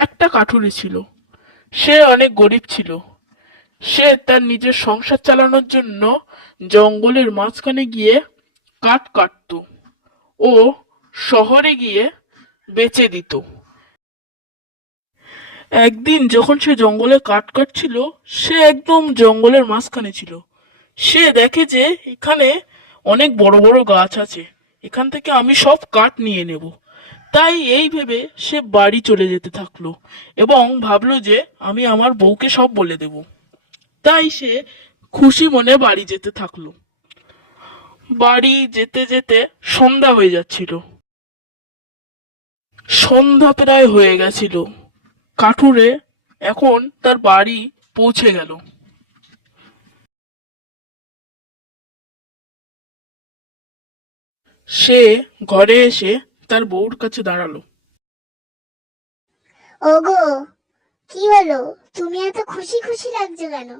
একটা কাঠুরে ছিল। সে অনেক গরিব ছিল। সে তার নিজের সংসার চালানোর জন্য জঙ্গলের মাঝখানে গিয়ে কাঠ কাটতো ও শহরে গিয়ে বেচে দিত। একদিন যখন সে জঙ্গলে কাঠ কাটছিল, সে একদম জঙ্গলের মাঝখানে ছিল। সে দেখে যে এখানে অনেক বড় বড় গাছ আছে, এখান থেকে আমি সব কাঠ নিয়ে নেব। তাই এই ভেবে সে বাড়ি চলে যেতে থাকলো এবং ভাবলো যে আমি আমার বউকে সব বলে দেব। তাই সে খুশি মনে বাড়ি যেতে থাকলো। বাড়ি যেতে যেতে সন্ধ্যা হয়ে যাচ্ছিল। সন্ধ্যা প্রায় হয়ে গেছিল। কাঠুরে এখন তার বাড়ি পৌঁছে গেল। সে ঘরে এসে তার বউর কাছে দাঁড়ালো। ওগো, কি হলো? তুমি এত খুশি খুশি লাগছো কেন?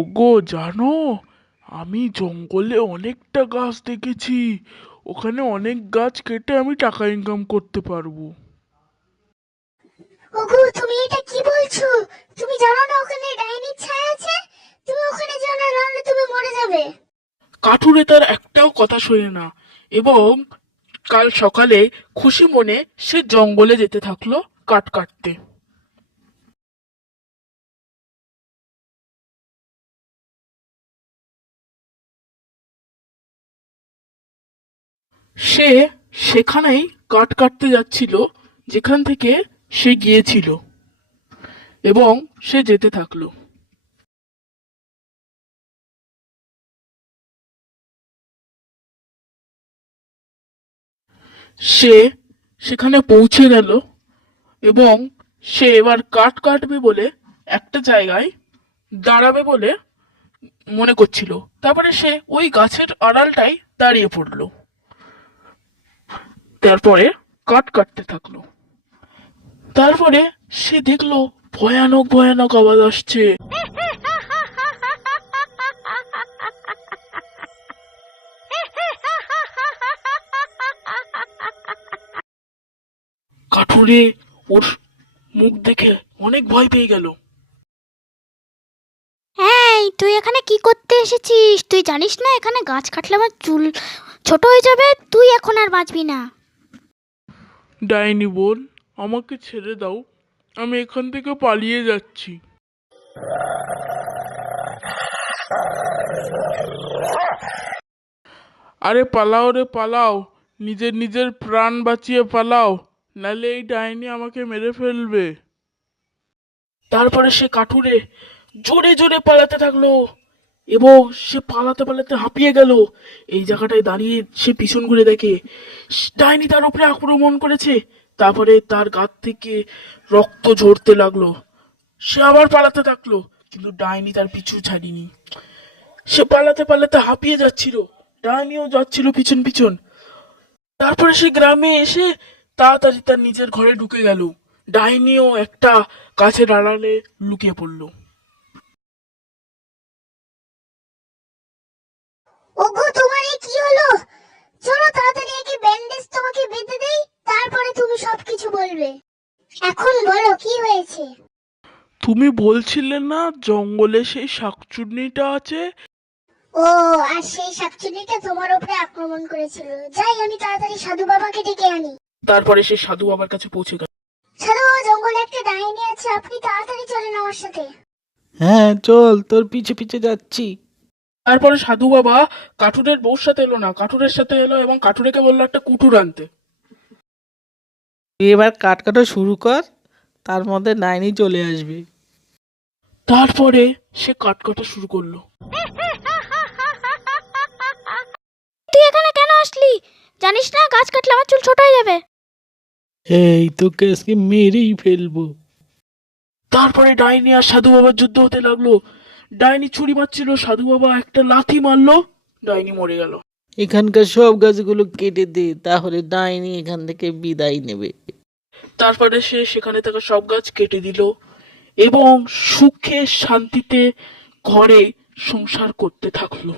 ওগো জানো, আমি জঙ্গলে অনেকটা গাছ দেখেছি। ওখানে অনেক গাছ কেটে আমি টাকা ইনকাম করতে পারবো। ওগো, তুমি এটা কি বলছো? তুমি জানো না ওখানে ডাইনির ছায়া আছে? তুমি ওখানে যেও না, নাহলে তুমি মরে যাবে। কাঠুরে তার একটাও কথা শোনে না এবং কাল সকালে খুশি মনে সে জঙ্গলে যেতে থাকলো কাঠ কাটতে। সে সেখানেই কাঠ কাটতে যাচ্ছিল যেখান থেকে সে গিয়েছিল এবং সে যেতে থাকলো। সে সেখানে পৌঁছে গেল এবং সে এবার কাঠ কাটবে বলে একটা জায়গায় দাঁড়াবে বলে মনে করছিল। তারপরে সে ওই গাছের আড়ালটাই দাঁড়িয়ে পড়লো। তারপরে কাঠ কাটতে থাকলো। তারপরে সে দেখলো ভয়ানক ভয়ানক আওয়াজ আসছে। কাঠুরে ওর মুখ দেখে অনেক ভয় পেয়ে গেল। এই, তুই এখানে কি করতে এসেছিস? তুই জানিস না এখানে গাছ কাটলে আমার চুল ছোট হয়ে যাবে? তুই এখন আর বাঁচবি না। ডাইনি বোন, আমাকে ছেড়ে দাও, আমি এখান থেকে পালিয়ে যাচ্ছি। আরে পালাও রে পালাও, নিজের নিজের প্রাণ বাঁচিয়ে পালাও, নাহলে এই ডাইনি আমাকে মেরে ফেলবে। তারপরে সে কাঠুরে জোরে জোরে পালাতে থাকলো এবং সে পালাতে পালাতে হাঁপিয়ে গেল। এই জায়গাটায় দাঁড়িয়ে সে পিছন ঘুরে দেখে ডাইনি তার উপরে আক্রমণ করেছে। তারপরে তার গা থেকে রক্ত ঝরতে লাগলো। সে আবার পালাতে থাকলো, কিন্তু ডাইনি তার পিছু ছাড়িনি। সে পালাতে পালাতে হাঁপিয়ে যাচ্ছিল, ডাইনিও যাচ্ছিল পিছন পিছন। তারপরে সে গ্রামে এসে তাড়াতাড়ি তার নিজের ঘরে ঢুকে গেল। ডাইনিও একটা গাছের আড়ালে লুকিয়ে পড়লো। ওগো, তোমার এই কি হলো? চলো তাড়াতাড়ি একে ব্যান্ডেজ তোমাকে বেঁধে দেই, তারপরে তুমি সবকিছু বলবে। এখন বলো কি হয়েছে? তুমি বলছিলে না জঙ্গলে সেই শাকচুন্নিটা আছে? ও, আর সেই শাকচুন্নিটা তোমার উপরে আক্রমণ করেছিল। যাই, আমি তাড়াতাড়ি সাধু বাবাকে ডেকে আনি। তারপরে সে সাধু বাবার কাছে পৌঁছে গেল। সাধু বাবা, জঙ্গলে একটা ডাইনি আছে, আপনি তাড়াতাড়ি চলেন আমার সাথে। হ্যাঁ চল, তোর পিছে পিছে যাচ্ছি। তারপরে সাধু বাবা কাঠুরের বউর সাথে এলো না, কাঠুরের সাথে এলো এবং কাঠুরেকে বললো একটা কুটুর আনতে। তুই এবার কাট কাটা শুরু কর, তার মধ্যে ডাইনি চলে আসবে। তারপরে সে কাট কাটা শুরু করলো। তুই এখানে কেন আসলি? জানিস না গাছ কাটলে আমার চুল ছোট হয়ে যাবে? এই তোকে আজকে মেরেই ফেলবো। তারপরে ডাইনি আর সাধু বাবার যুদ্ধ হতে লাগলো। ডাইনি ছুরি মারছিল, সাধু বাবা একটা লাথি মারলো, ডাইনি মরে গেল। এখানকার সব গাছগুলো কেটে দে, তাহলে ডাইনি এখান থেকে বিদায় নেবে। তারপরে সে সেখানে থাকা সব গাছ কেটে দিল এবং সুখে শান্তিতে ঘরে সংসার করতে থাকলো।